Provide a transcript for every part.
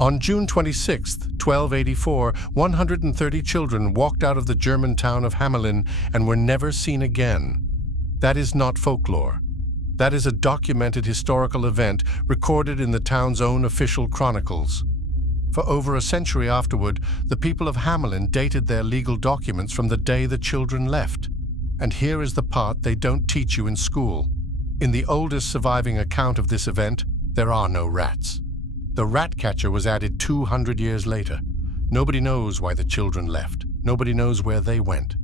On June 26, 1284, 130 children walked out of the German town of Hamelin and were never seen again. That is not folklore. That is a documented historical event recorded in the town's own official chronicles. For over a century afterward, the people of Hamelin dated their legal documents from the day the children left. And here is the part they don't teach you in school. In the oldest surviving account of this event, there are no rats. The rat catcher was added 200 years later. Nobody knows why the children left. Nobody knows where they went.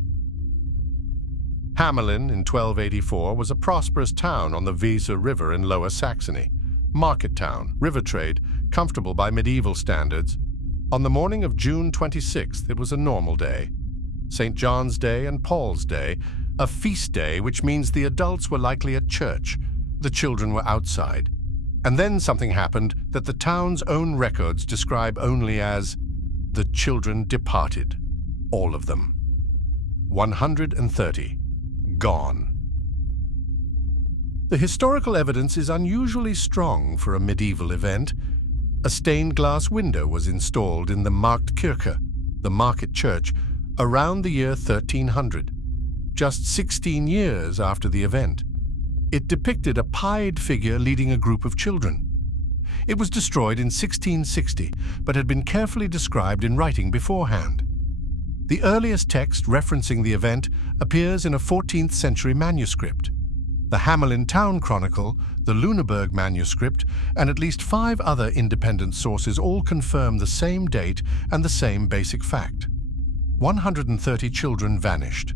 Hamelin in 1284 was a prosperous town on the Weser River in Lower Saxony. Market town, river trade, comfortable by medieval standards. On the morning of June 26th, it was a normal day. St. John's Day and Paul's Day, a feast day, which means the adults were likely at church. The children were outside. And then something happened that the town's own records describe only as the children departed. All of them. 130. Gone. The historical evidence is unusually strong for a medieval event. A stained glass window was installed in the Marktkirche, the market church, around the year 1300, just 16 years after the event. It depicted a pied figure leading a group of children. It was destroyed in 1660, but had been carefully described in writing beforehand. The earliest text referencing the event appears in a 14th century manuscript. The Hamelin Town Chronicle, the Lüneburg manuscript, and at least 5 other independent sources all confirm the same date and the same basic fact. 130 children vanished.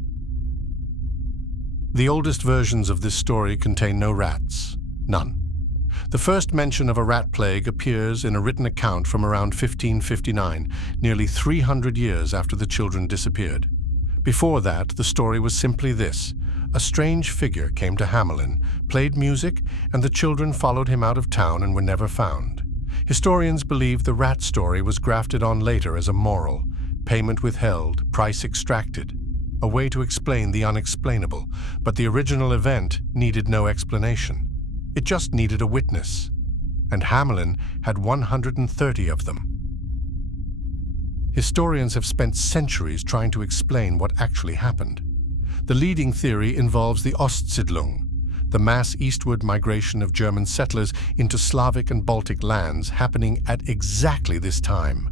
The oldest versions of this story contain no rats. None. The first mention of a rat plague appears in a written account from around 1559, nearly 300 years after the children disappeared. Before that, the story was simply this. A strange figure came to Hamelin, played music, and the children followed him out of town and were never found. Historians believe the rat story was grafted on later as a moral, payment withheld, price extracted, a way to explain the unexplainable, but the original event needed no explanation. It just needed a witness, and Hamelin had 130 of them. Historians have spent centuries trying to explain what actually happened. The leading theory involves the Ostsiedlung, the mass eastward migration of German settlers into Slavic and Baltic lands happening at exactly this time.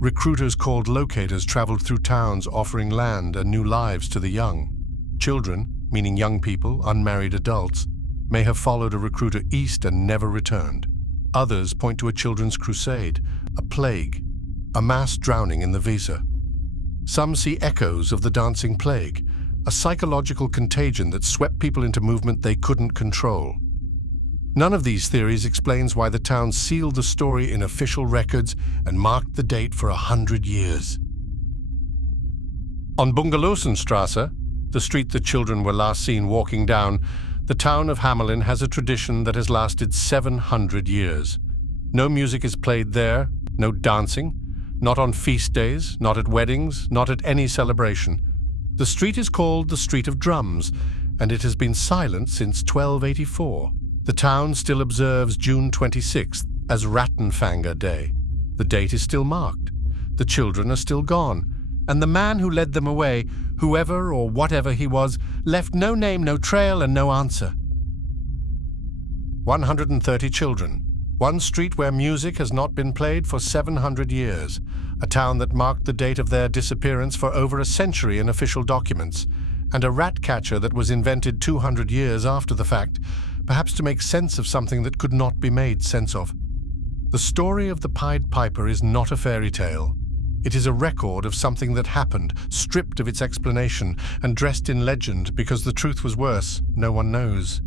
Recruiters called locators traveled through towns offering land and new lives to the young. Children, meaning young people, unmarried adults, may have followed a recruiter east and never returned. Others point to a children's crusade, a plague, a mass drowning in the Weser. Some see echoes of the dancing plague, a psychological contagion that swept people into movement they couldn't control. None of these theories explains why the town sealed the story in official records and marked the date for 100 years. On Bungelosenstrasse, the street the children were last seen walking down, the town of Hamelin has a tradition that has lasted 700 years. No music is played there, no dancing, not on feast days, not at weddings, not at any celebration. The street is called the Street of Drums, and it has been silent since 1284. The town still observes June 26th as Rattenfänger Day. The date is still marked. The children are still gone. And the man who led them away, whoever or whatever he was, left no name, no trail, and no answer. 130 children. One street where music has not been played for 700 years. A town that marked the date of their disappearance for over a century in official documents. And a rat catcher that was invented 200 years after the fact, perhaps to make sense of something that could not be made sense of. The story of the Pied Piper is not a fairy tale. It is a record of something that happened, stripped of its explanation and dressed in legend because the truth was worse, no one knows.